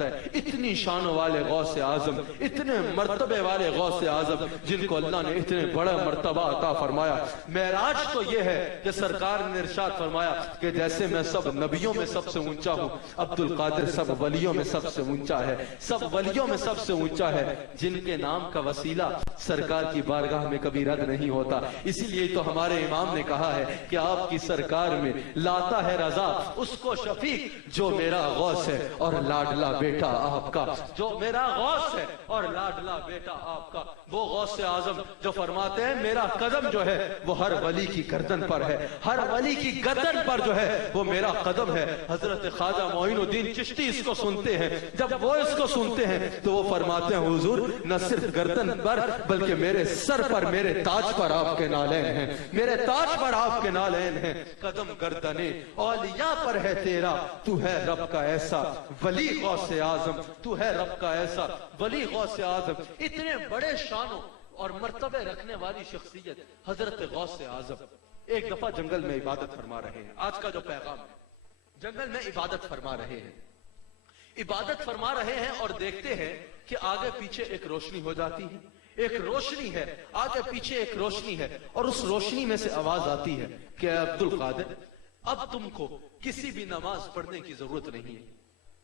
فرماتا ہے اتنی شانوں والے غوث اعظم، اتنے مرتبے والے غوث اعظم جن کو اللہ نے اتنے بڑا مرتبہ عطا فرمایا، معراج تو یہ ہے کہ سرکار نے ارشاد فرمایا کہ جیسے میں سب نبیوں میں سب سے اونچا ہوں، عبد القادر سب ولیوں میں سب سے اونچا ہے، سب ولیوں میں سب سے اونچا ہے، جن کے نام کا وسیلہ سرکار کی بارگاہ میں کبھی رد نہیں ہوتا۔ اسی لیے تو ہمارے امام نے کہا ہے کہ آپ کی سرکار میں لاتا ہے رضا اس کو شفیق جو میرا غوث ہے اور لاڈلا بیٹا آپ کا، جو میرا غوث ہے اور لاڈلا بیٹا آپ کا، وہ غوث اعظم جو فرماتے ہیں میرا قدم جو ہے وہ ہر ولی کی گردن پر ہے، ہر ولی کی گردن پر جو ہے وہ میرا قدم ہے۔ حضرت خواجہ معین الدین چشتی اس کو سنتے ہیں، جب وہ اس کو سنتے ہیں تو وہ فرماتے ہیں حضور نہ صرف گردن پر بلکہ میرے سر پر، میرے تاج پر آپ کے نالین ہیں، میرے تاج پر آپ کے نالین ہیں، قدم گردنے اولیاء پر ہے تیرا، تو ہے رب کا ایسا ولی غوث اعظم، تو ہے رب کا ایسا ولی غوث اعظم۔ اتنے بڑے شانوں اور مرتبے رکھنے والی شخصیت حضرت غوث اعظم ایک دفعہ جنگل میں عبادت فرما رہے ہیں۔ آج کا جو پیغام ہے، جنگل میں عبادت فرما رہے ہیں، عبادت فرما رہے ہیں اور دیکھتے ہیں کہ آگے پیچھے ایک روشنی ہو جاتی ہے، ایک روشنی ہے، آگے پیچھے ایک روشنی ہے، اور اس روشنی میں سے آواز آتی ہے کہ اے عبد القادر اب تم کو کسی بھی نماز پڑھنے کی ضرورت نہیں ہے،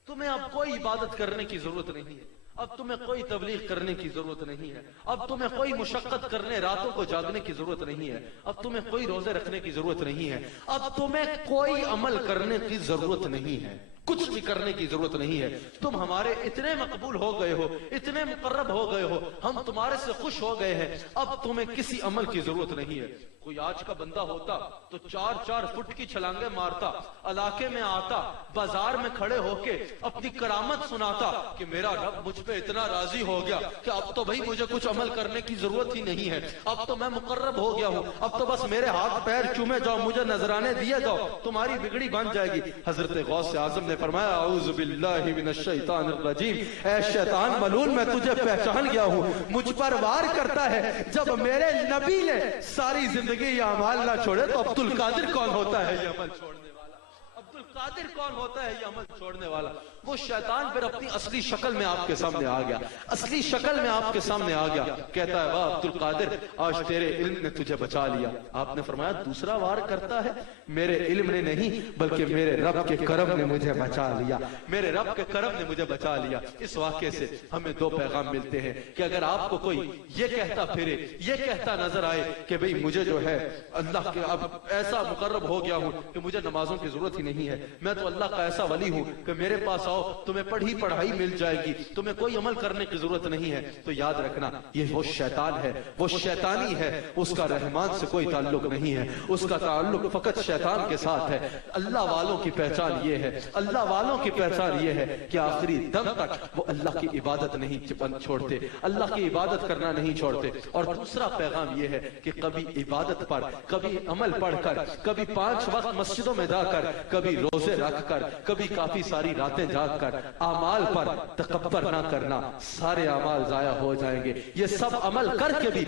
تمہیں اب کوئی عبادت کرنے کی ضرورت نہیں ہے، اب تمہیں کوئی تبلیغ کرنے کی ضرورت نہیں ہے، اب تمہیں کوئی مشقت کرنے، راتوں کو جاگنے کی ضرورت نہیں ہے، اب تمہیں کوئی روزے رکھنے کی ضرورت نہیں ہے، اب تمہیں کوئی عمل کرنے کی ضرورت نہیں ہے، کچھ بھی کرنے کی ضرورت نہیں ہے، تم ہمارے اتنے مقبول ہو گئے ہو، اتنے مقرب ہو گئے ہو، ہم تمہارے سے خوش ہو گئے ہیں، اب تمہیں کسی عمل کی ضرورت نہیں ہے۔ کوئی آج کا بندہ ہوتا تو 4-4 فٹ کی چھلانگیں مارتا، علاقے میں آتا، بازار میں کھڑے ہو کے اپنی کرامت سناتا کہ میرا رب مجھ پہ اتنا راضی ہو گیا کہ اب تو بھائی مجھے کچھ عمل کرنے کی ضرورت ہی نہیں ہے، اب تو میں مقرب ہو گیا ہوں، اب تو بس میرے ہاتھ پیر چومے جاؤ، مجھے نذرانے دیے جاؤ، تمہاری بگڑی بن جائے گی۔ حضرت غوث اعظم نے فرمایا اعوذ باللہ من الشیطان الرجیم، اے شیطان ملعون میں تجھے پہچان گیا ہوں، مجھ پر وار کرتا ہے، جب میرے نبی نے ساری زندگی یہ اعمال نہ چھوڑے تو عبد القادر کون ہوتا ہے یہ عمل چھوڑنے والا، عبد القادر کون ہوتا ہے یہ عمل چھوڑنے والا۔ وہ شیطان پھر اپنی اصلی شکل میں آپ کے سامنے آ گیا، اصلی شکل میں آپ کے سامنے آ گیا، کہتا ہے واہ عبد القادر آج تیرے علم نے تجھے بچا لیا۔ آپ نے فرمایا دوسرا وار کرتا ہے، میرے علم نے نہیں بلکہ میرے رب کے کرم نے مجھے بچا لیا، میرے رب کے کرم نے مجھے بچا لیا۔ اس واقعے سے ہمیں دو پیغام ملتے ہیں کہ اگر آپ کو کوئی یہ کہتا پھرے، یہ کہتا نظر آئے کہ بھئی مجھے جو ہے اللہ کے اب ایسا مقرب ہو گیا ہوں کہ مجھے نمازوں کی ضرورت ہی نہیں ہے، میں تو اللہ کا ایسا ولی ہوں کہ میرے پاس آؤ تمہیں پڑھائی مل جائے گی، تمہیں کوئی عمل کرنے کی ضرورت نہیں ہے، تو یاد رکھنا یہ وہ شیطان ہے، وہ شیطانی ہے، اس کا رحمان سے کوئی تعلق نہیں ہے، اس کا تعلق فقط شیطان کے ساتھ ہے۔ اللہ والوں کی پہچان یہ ہے، اللہ والوں کی پہچان یہ ہے کہ آخری دم تک وہ اللہ کی عبادت نہیں چھوڑتے، اللہ کی عبادت کرنا نہیں چھوڑتے۔ اور دوسرا پیغام یہ ہے کہ کبھی عبادت پر، کبھی عمل پڑھ کر، کبھی 5 وقت مسجدوں میں جا کر، کبھی روزے رکھ کر، کبھی کافی ساری راتیں جاگ کر اعمال پر تکبر نہ کرنا، سارے اعمال ضائع ہو جائیں گے۔ یہ سب عمل کر کے بھی